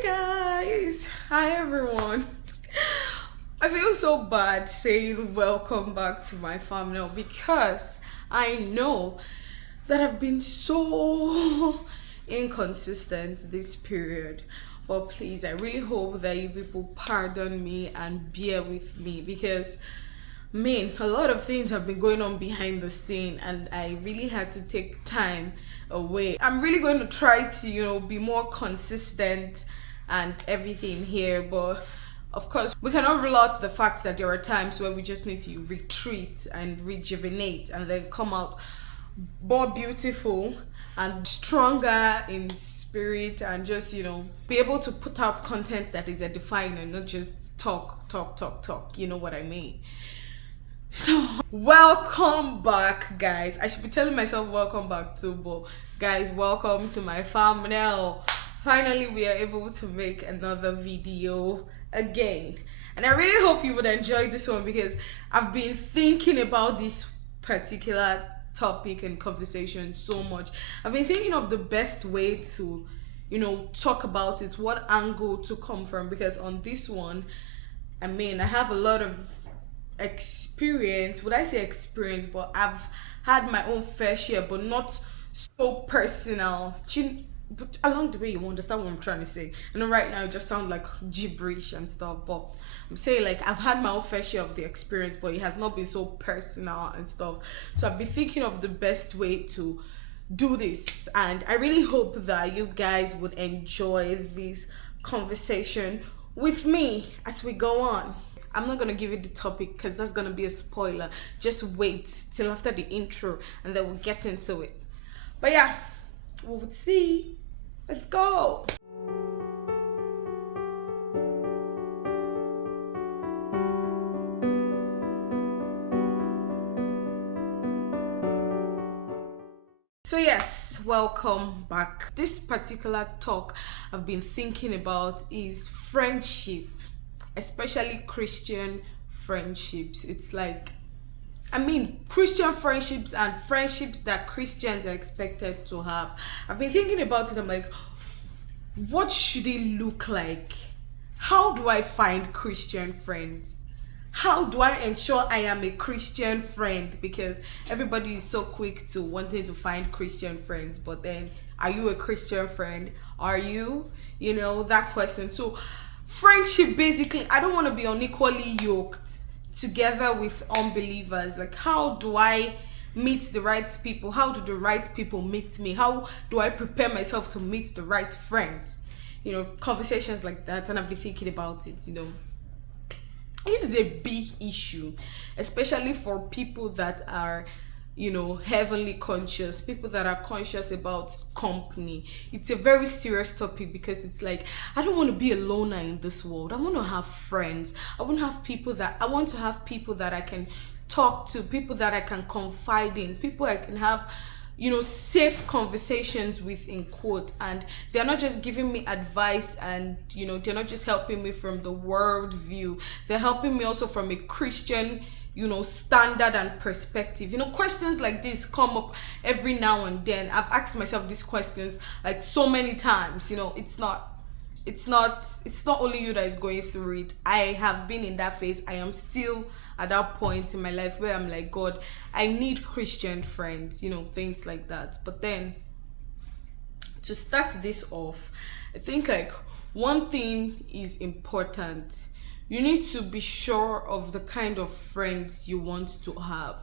Hey guys! Hi everyone! I feel so bad saying welcome back to my farm now because I know that I've been so inconsistent this period. But please, I really hope that you people pardon me and bear with me because a lot of things have been going on behind the scene and I really had to take time away. I'm really going to try to, be more consistent and everything here, but of course, we cannot rule out the fact that there are times where we just need to retreat and rejuvenate and then come out more beautiful and stronger in spirit and just, be able to put out content that is edifying and not just talk. You know what I mean? So, welcome back, guys. I should be telling myself welcome back too, but guys, welcome to my thumbnail. Finally, we are able to make another video again. And I really hope you would enjoy this one because I've been thinking about this particular topic and conversation so much. I've been thinking of the best way to, talk about it, what angle to come from, because on this one, I have a lot of experience. Would I say experience? But I've had my own fair share, but not so personal. But along the way, you understand what I'm trying to say. I know right now it just sounds like gibberish and stuff, but I'm saying like I've had my own fair share of the experience, but it has not been so personal and stuff. So I've been thinking of the best way to do this, and I really hope that you guys would enjoy this conversation with me as we go on. I'm not gonna give you the topic because that's gonna be a spoiler. Just wait till after the intro and then we'll get into it. But yeah, we'll see. Let's go. So yes, welcome back. This particular talk I've been thinking about is friendship, especially Christian friendships. It's like, Christian friendships and friendships that Christians are expected to have. I've been thinking about it. I'm like, what should it look like? How do I find Christian friends? How do I ensure I am a Christian friend? Because everybody is so quick to wanting to find Christian friends, but then, are you a Christian friend? Are you? That question. So, friendship, basically, I don't want to be unequally yoked together with unbelievers. Like, how do I meet the right people? How do the right people meet me? How do I prepare myself to meet the right friends? Conversations like that. And I've been thinking about it. It is a big issue, especially for people that are heavenly conscious, people that are conscious about company. It's a very serious topic because it's like, I don't want to be a loner in this world. I want to have friends. I want to have people that I can talk to, people that I can confide in, people I can have safe conversations with, in quote, and they're not just giving me advice and they're not just helping me from the world view, they're helping me also from a Christian standard and perspective. Questions like this come up every now and then. I've asked myself these questions like so many times. It's not only you that is going through it. I have been in that phase. I am still at that point in my life where I'm like, God, I need Christian friends, things like that. But then to start this off, I think like one thing is important. You need to be sure of the kind of friends you want to have.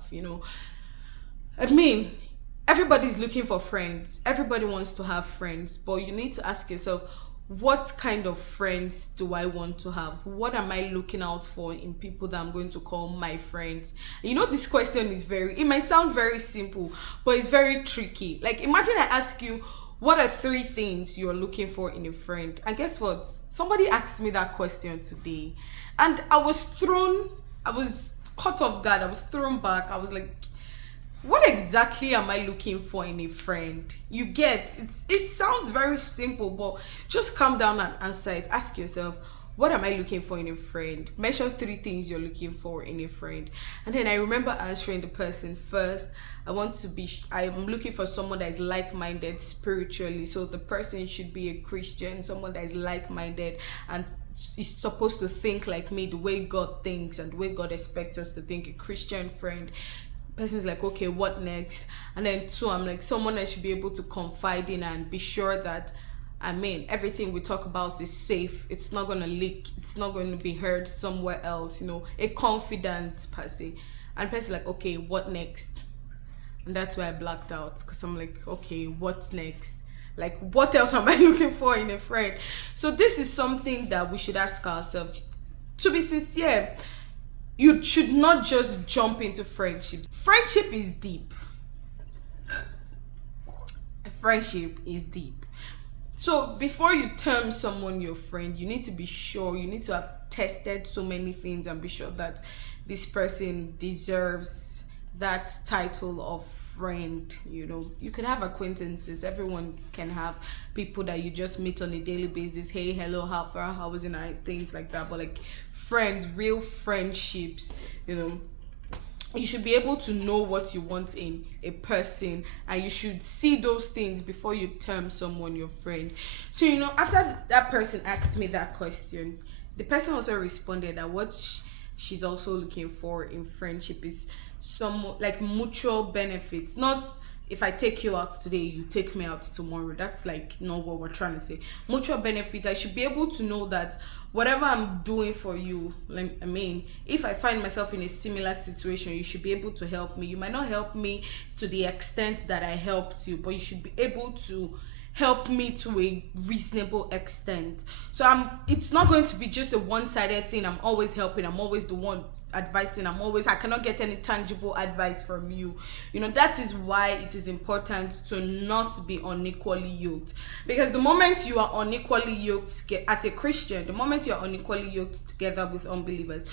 Everybody's looking for friends. Everybody wants to have friends, but you need to ask yourself, what kind of friends do I want to have? What am I looking out for in people that I'm going to call my friends? This question is it might sound very simple, but it's very tricky. Like, imagine I ask you, what are 3 things you're looking for in a friend? And guess what? Somebody asked me that question today. And I was caught off guard. I was thrown back. I was like, what exactly am I looking for in a friend? You get, it sounds very simple, but just calm down and answer it. Ask yourself, what am I looking for in a friend? Mention 3 things you're looking for in a friend. And then I remember answering the person first. I'm looking for someone that is like-minded spiritually. So the person should be a Christian, someone that is like-minded and is supposed to think like me, the way God thinks and the way God expects us to think. A Christian friend. Person's like, okay, what next? And then 2, I'm like, someone I should be able to confide in and be sure that, I mean, everything we talk about is safe. It's not going to leak. It's not going to be heard somewhere else. A confidant per se. And person like, okay, what next? And that's why I blacked out, because I'm like, okay, what's next? Like, what else am I looking for in a friend? So this is something that we should ask ourselves. To be sincere, you should not just jump into friendships. Friendship is deep. Friendship is deep. So before you term someone your friend, you need to be sure, you need to have tested so many things and be sure that this person deserves that title of friend. You can have acquaintances. Everyone can have people that you just meet on a daily basis. Hey, hello, how far, how was your night, things like that. But like friends, real friendships, you should be able to know what you want in a person, and you should see those things before you term someone your friend. So after that person asked me that question, the person also responded that what she's also looking for in friendship is some like mutual benefits. Not if I take you out today, you take me out tomorrow. That's like not what we're trying to say. Mutual benefit. I should be able to know that whatever I'm doing for you, like, I mean, if I find myself in a similar situation, you should be able to help me. You might not help me to the extent that I helped you, but you should be able to help me to a reasonable extent. So it's not going to be just a one-sided thing. I'm always helping. I'm always the one advising. I cannot get any tangible advice from you. That is why it is important to not be unequally yoked, because the moment you are unequally yoked as a Christian, the moment you are unequally yoked together with unbelievers,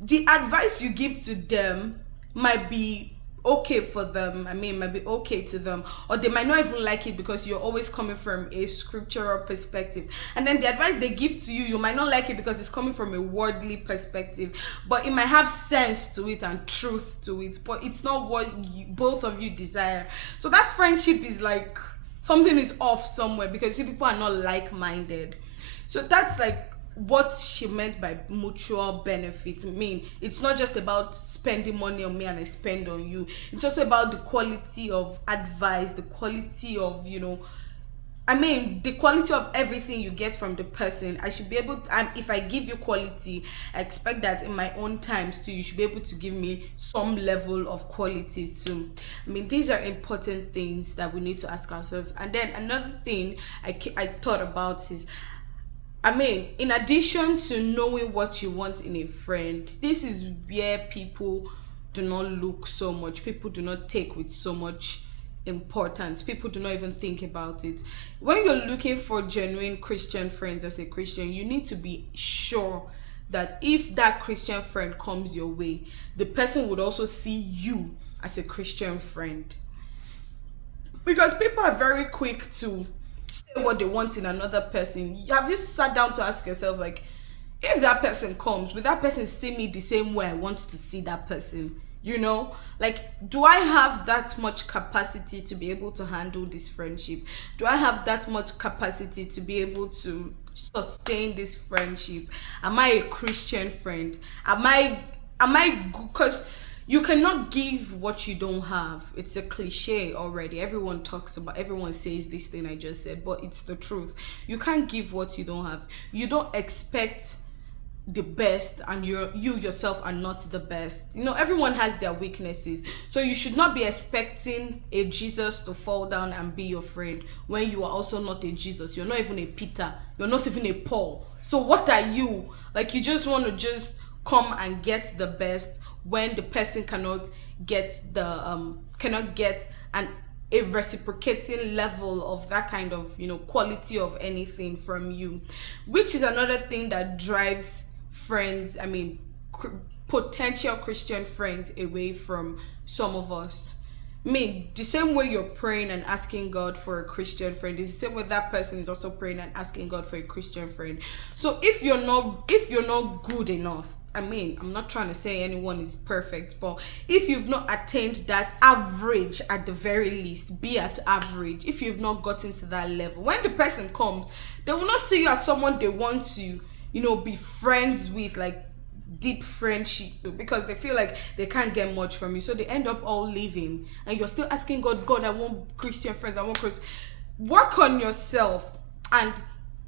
the advice you give to them might be okay for them. I mean, it might be okay to them, or they might not even like it because you're always coming from a scriptural perspective. And then the advice they give to you might not like it because it's coming from a worldly perspective, but it might have sense to it and truth to it, but it's not what both of you desire. So that friendship is like something is off somewhere, because you people are not like-minded. So that's like what she meant by mutual benefit. I mean, it's not just about spending money on me and I spend on you. It's also about the quality of advice, the quality of the quality of everything you get from the person. I should be able to, if I give you quality, I expect that in my own times too, you should be able to give me some level of quality too. I mean, these are important things that we need to ask ourselves. And then another thing I thought about is, in addition to knowing what you want in a friend, this is where people do not look so much. People do not take with so much importance. People do not even think about it. When you're looking for genuine Christian friends as a Christian, you need to be sure that if that Christian friend comes your way, the person would also see you as a Christian friend. Because people are very quick to say what they want in another person. Have you sat down to ask yourself, like, if that person comes, will that person see me the same way I want to see that person? Like, do I have that much capacity to be able to handle this friendship? Do I have that much capacity to be able to sustain this friendship? Am I a Christian friend? Am I because you cannot give what you don't have. It's a cliche already. Everyone says this thing I just said, but it's the truth. You can't give what you don't have. You don't expect the best, and you yourself are not the best. Everyone has their weaknesses. So you should not be expecting a Jesus to fall down and be your friend when you are also not a Jesus. You're not even a Peter. You're not even a Paul. So what are you? Like, you just want to just come and get the best when the person cannot get a reciprocating level of that kind of quality of anything from you, which is another thing that drives friends, potential Christian friends away from some of us. Me, the same way you're praying and asking God for a Christian friend is the same way that person is also praying and asking God for a Christian friend. So if you're not good enough, I mean, I'm not trying to say anyone is perfect, but if you've not attained that average, at the very least, be at average. If you've not gotten to that level, when the person comes, they will not see you as someone they want to, be friends with, like deep friendship, because they feel like they can't get much from you. So they end up all leaving, and you're still asking God, I want Christian friends, I want Christian. Work on yourself, and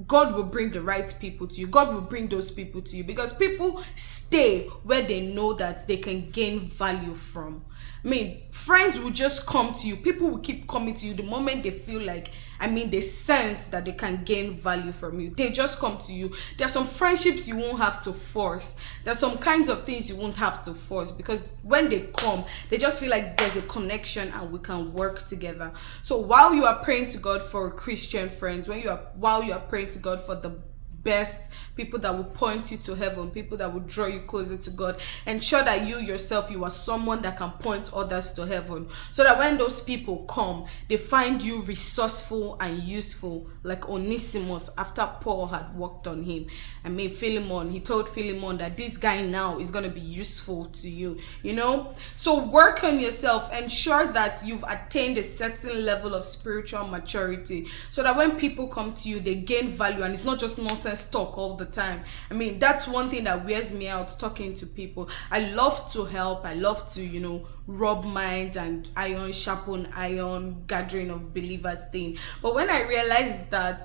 God will bring the right people to you. God will bring those people to you, because people stay where they know that they can gain value from. I mean, friends will just come to you. People will keep coming to you the moment they feel like, they sense that they can gain value from you. They just come to you. There are some friendships you won't have to force. There's some kinds of things you won't have to force, because when they come, they just feel like there's a connection and we can work together. So while you are praying to God for Christian friends, while you are praying to God for the best people that will point you to heaven, people that will draw you closer to God, ensure that you yourself, you are someone that can point others to heaven, so that when those people come, they find you resourceful and useful, like Onesimus after Paul had worked on him. Philemon, he told Philemon that this guy now is going to be useful to you, So work on yourself, ensure that you've attained a certain level of spiritual maturity, so that when people come to you, they gain value, and it's not just nonsense talk all the time. That's one thing that wears me out, talking to people. I love to help. I love to, rub minds and iron sharpen iron, gathering of believers thing. But when I realized that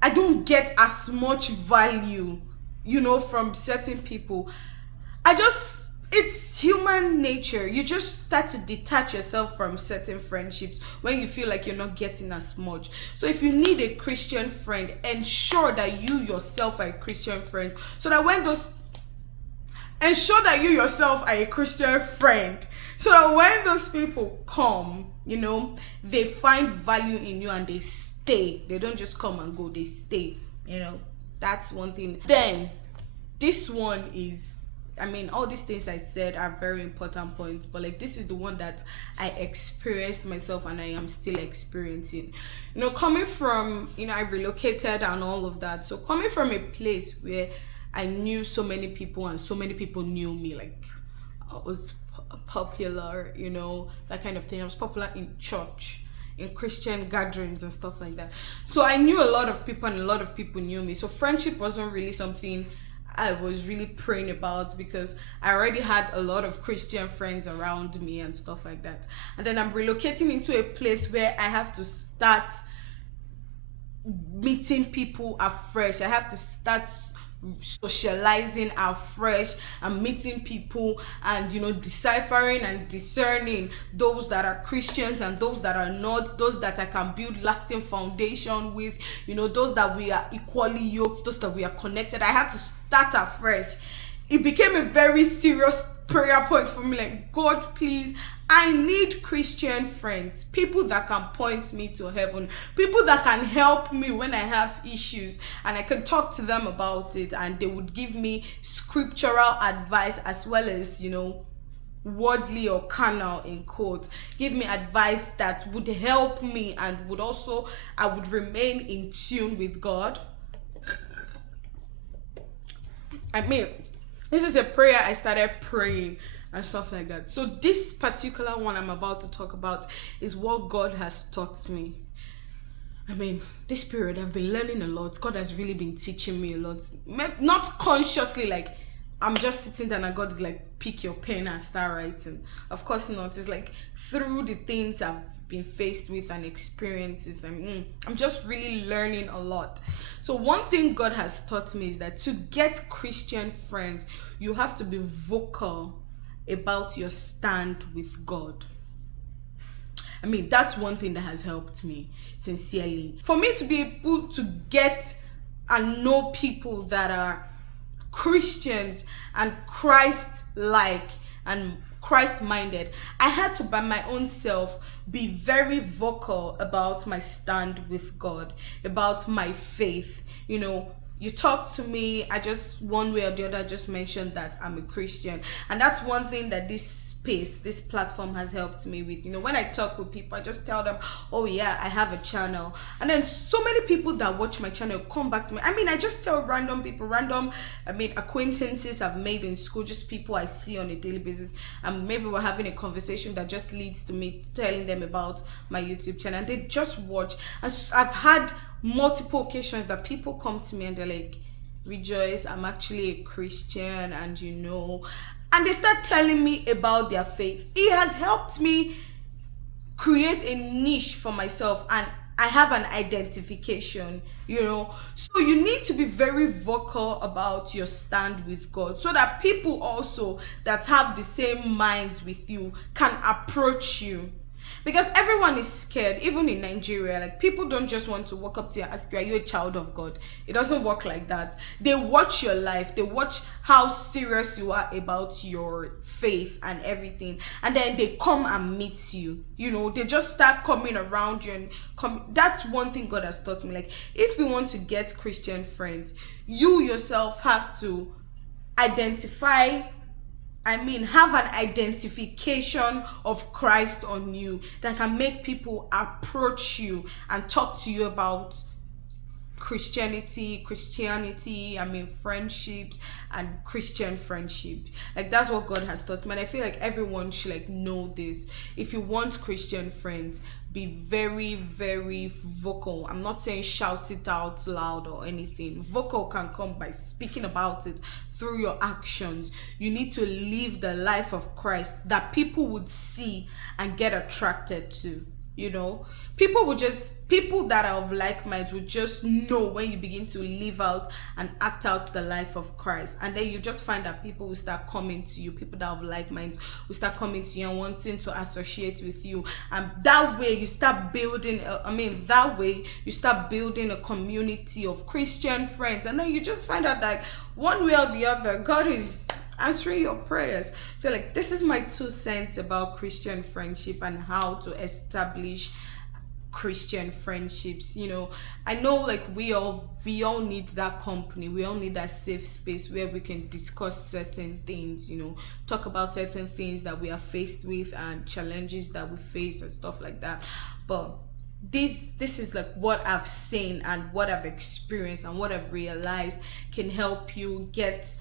I don't get as much value, from certain people, it's human nature. You just start to detach yourself from certain friendships when you feel like you're not getting as much. So if you need a Christian friend, ensure that you yourself are a Christian friend, so that ensure that you yourself are a Christian friend, so that when those people come, they find value in you and they stay. They don't just come and go, they stay. That's one thing. Then this one is, all these things I said are very important points, but like, this is the one that I experienced myself and I am still experiencing. Coming from, I relocated and all of that. So coming from a place where I knew so many people and so many people knew me, like I was popular, that kind of thing. I was popular in church, in Christian gatherings and stuff like that. So I knew a lot of people and a lot of people knew me. So friendship wasn't really something I was really praying about, because I already had a lot of Christian friends around me and stuff like that. And then I'm relocating into a place where I have to start meeting people afresh. I have to start socializing afresh and meeting people, and deciphering and discerning those that are Christians and those that are not, those that I can build lasting foundation with, those that we are equally yoked, those that we are connected. I had to start afresh. It became a very serious prayer point for me, like, God, please, I need Christian friends, people that can point me to heaven, people that can help me when I have issues, and I can talk to them about it, and they would give me scriptural advice, as well as, worldly or carnal, in quotes, give me advice that would help me, and I would remain in tune with God. This is a prayer I started praying and stuff like that. So this particular one I'm about to talk about is what God has taught me. This period I've been learning a lot. God has really been teaching me a lot. Not consciously, like I'm just sitting there and God is like, pick your pen and start writing. Of course not. It's like through the things I've been faced with and experiences, I'm just really learning a lot. So one thing God has taught me is that to get Christian friends, you have to be vocal about your stand with God. That's one thing that has helped me, sincerely. For me to be able to get and know people that are Christians and Christ-like and Christ-minded, I had to, by my own self, be very vocal about my stand with God, about my faith. you talk to me, I just one way or the other just mentioned that I'm a Christian. And that's one thing that this space, this platform has helped me with. When I talk with people, I just tell them, oh yeah, I have a channel. And then so many people that watch my channel come back to me. I just tell random people, acquaintances I've made in school, just people I see on a daily basis. And maybe we're having a conversation that just leads to me telling them about my YouTube channel. And they just watch. And I've had multiple occasions that people come to me and they're like, Rejoice, I'm actually a Christian, and they start telling me about their faith. It has helped me create a niche for myself, and I have an identification. So you need to be very vocal about your stand with God, so that people also that have the same minds with you can approach you. Because everyone is scared, even in Nigeria. Like, people don't just want to walk up to you and ask you, are you a child of God? It doesn't work like that. They watch your life, they watch how serious you are about your faith and everything, and then they come and meet you. They just start coming around you and come. That's one thing God has taught me. Like, if you want to get Christian friends, you yourself have to have an identification of Christ on you that can make people approach you and talk to you about Christianity, friendships, and Christian friendships. Like, that's what God has taught me. And I feel like everyone should know this. If you want Christian friends, be very, very vocal. I'm not saying shout it out loud or anything. Vocal can come by speaking about it through your actions. You need to live the life of Christ that people would see and get attracted to. People that are of like minds would just know when you begin to live out and act out the life of Christ. And then you just find that people will start coming to you. People that have like minds will start coming to you and wanting to associate with you. And that way you start building a community of Christian friends. And then you just find out that one way or the other, God is answering your prayers. So this is my 2 cents about Christian friendship and how to establish Christian friendships. I know we all need that company. We all need that safe space where we can discuss certain things, talk about certain things that we are faced with and challenges that we face and stuff like that. But this is what I've seen and what I've experienced and what I've realized can help you get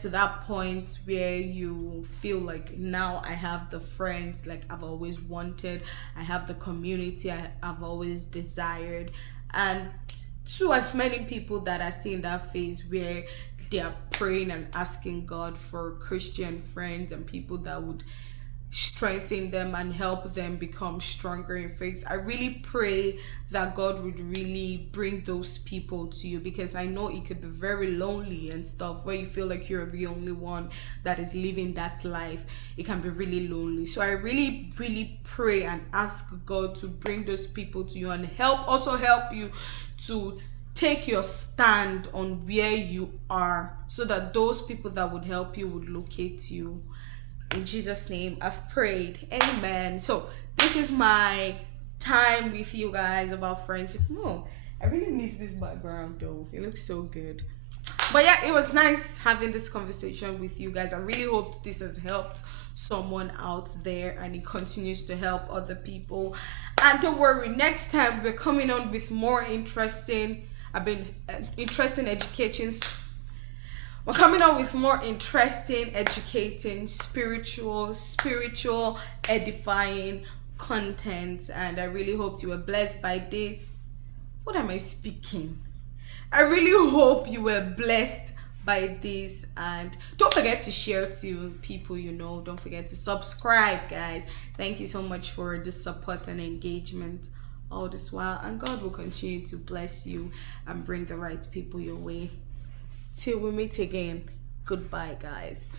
to that point where you feel like, now I have the friends I've always wanted. I have the community I've always desired. And to as many people that are still in that phase where they are praying and asking God for Christian friends and people that would strengthen them and help them become stronger in faith, I really pray that God would really bring those people to you, because I know it could be very lonely and stuff where you feel like you're the only one that is living that life. It can be really lonely. So I really, really pray and ask God to bring those people to you and help you to take your stand on where you are, so that those people that would help you would locate you. In Jesus' name, I've prayed. Amen. So this is my time with you guys about friendship. I really miss this background though. It looks so good. But yeah, it was nice having this conversation with you guys. I really hope this has helped someone out there and it continues to help other people. And don't worry, next time we're coming on with more interesting educating. We're coming up with more interesting, educating, spiritual, edifying content, and I really hope you were blessed by this. What am I speaking? I really hope you were blessed by this, and don't forget to share to people you know. Don't forget to subscribe, guys. Thank you so much for the support and engagement all this while, and God will continue to bless you and bring the right people your way. Till we meet again, goodbye, guys.